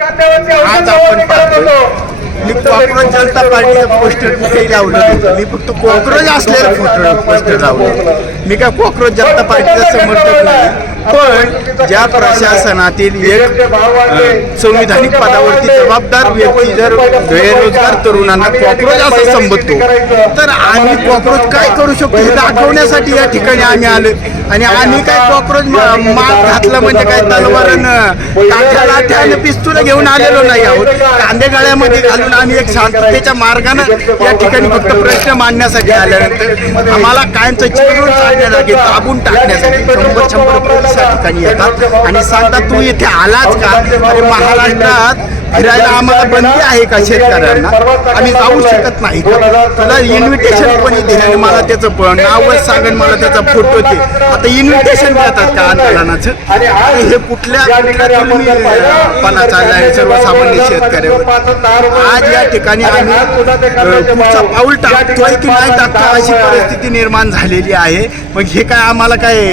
आज आपण पाहतो मी कॉक्रोच जनता पार्टीचं पोस्टर कुठेही लावलं नाही. मी फक्त कॉक्रोच असलेलं पोस्टर लावलं. मी काय कॉक्रोच जनता पार्टीचा समर्थक नाही. पण ज्या प्रशासनातील एक संविधानिक पदावरती जबाबदार व्यक्ती जर बेरोजगार तरुणांना कॉक्रोच असं संबोधतो तर आम्ही कॉक्रोच काय करू शकतो हे दाखवण्यासाठी या ठिकाणी आम्ही आलो. आणि आम्ही काय कॉक्रोच माग घातलं म्हणजे काय तलवारनं काठ्याला पिस्तूल घेऊन आलेलो नाही आहोत. कांदे गळ्यामध्ये घालून आम्ही एक शांततेच्या मार्गानं या ठिकाणी फक्त प्रश्न मांडण्यासाठी आल्यानंतर आम्हाला कायमचं चिरून काढण्यासाठी दाबून टाकण्यासाठी 100 पोलीस या ठिकाणी येतात आणि सांगतात तू इथे आलाच का. अरे महाराष्ट्रात फिरायला आम्हाला बंदी आहे का शेतकऱ्यांना. आम्ही जाऊ शकत नाही. तुला इन्व्हिटेशन कोणी दिलं मला त्याचं नावच सांगेन मला त्याचा फोटो दे. आता इन्व्हिटेशन देतात का आंदोलनाचं. हे कुठल्या पणा चाललाय सर्वसामान्य शेतकऱ्यावर. आज या ठिकाणी आम्ही पुढचं पाऊल टाकतोय की नाही टाकतोय अशी परिस्थिती निर्माण झालेली आहे. मग हे काय आम्हाला काय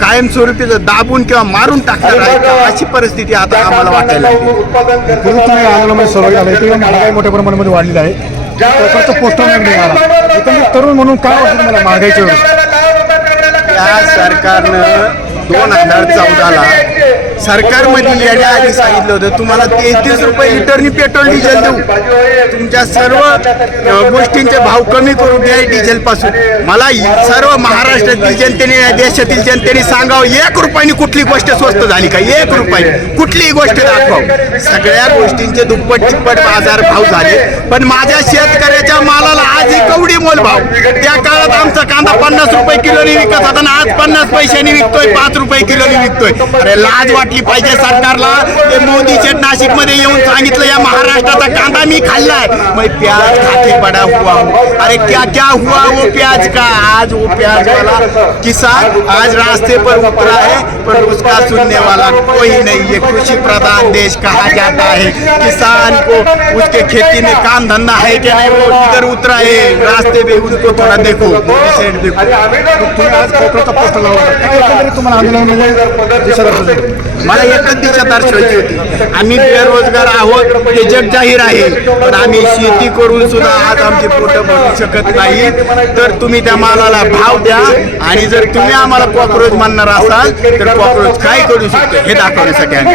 कायमस्वरूपी दाबून किंवा मारून टाकणार आहे का अशी परिस्थिती आता आम्हाला वाटायला लागली. आंदोलनामध्ये सहभागी झाले ते महागाई मोठ्या प्रमाणामध्ये वाढलेली आहे. प्रकारचं पोस्टर निघाला एकंदरीत तरुण म्हणून काय वाटतं तुम्हाला महागाईच्या या सरकारनं 2014ला सरकारमध्ये येण्याआधी सांगितलं होतं तुम्हाला 33 रुपये लिटरनी पेट्रोल डिझेल देऊ. तुमच्या सर्व गोष्टींचे भाव कमी करू द्या डिझेलपासून. मला सर्व महाराष्ट्रातील जनतेने देशातील जनतेने सांगावं 1 रुपयाने कुठली गोष्ट स्वस्त झाली का. 1 रुपयाने कुठलीही गोष्ट दाखव. सगळ्या गोष्टींचे दुप्पट तिप्पट बाजार भाव झाले. पण माझ्या शेतकऱ्याच्या मालाला आजही कवडी मोल भाव. त्या काळात आमचा कांदा 50 रुपये किलोनी विकत होता आणि आज 50 पैशांनी विकतोय 5 रुपये किलोनी विकतोय. अरे लाज वाटली पाहिजे सरकारला. ते मोदीचे नाशिकमध्ये येऊन सांगितलं या महाराष्ट्राचा कांदा मी खाल्लाय. मग प्याज खाके बडा हुआ. अरे क्या हुआ वो प्याज का. आज वो प्याज वाला किसान आज रास्ते पर उतरा है पर उसका सुनने वाला कोई नहीं है. कृषि प्रधान देश कहा जाता है. किसान को उसके खेती में काम धंधा है क्या नहीं वो इधर उतरा है रास्ते पे उनको थोड़ा देखो. मला एकच दिशा दर्शवायची होती. आम्ही बेरोजगार आहोत हे जग जाहीर आहे. पण आम्ही शेती करून सुद्धा आज आमचे पोट भरू शकत नाही. तर तुम्ही त्या मालाला भाव द्या. आणि जर तुम्ही आम्हाला कॉक्रोच म्हणणार असाल तर कॉक्रोच काय करू शकतो हे दाखवण्यासाठी आम्ही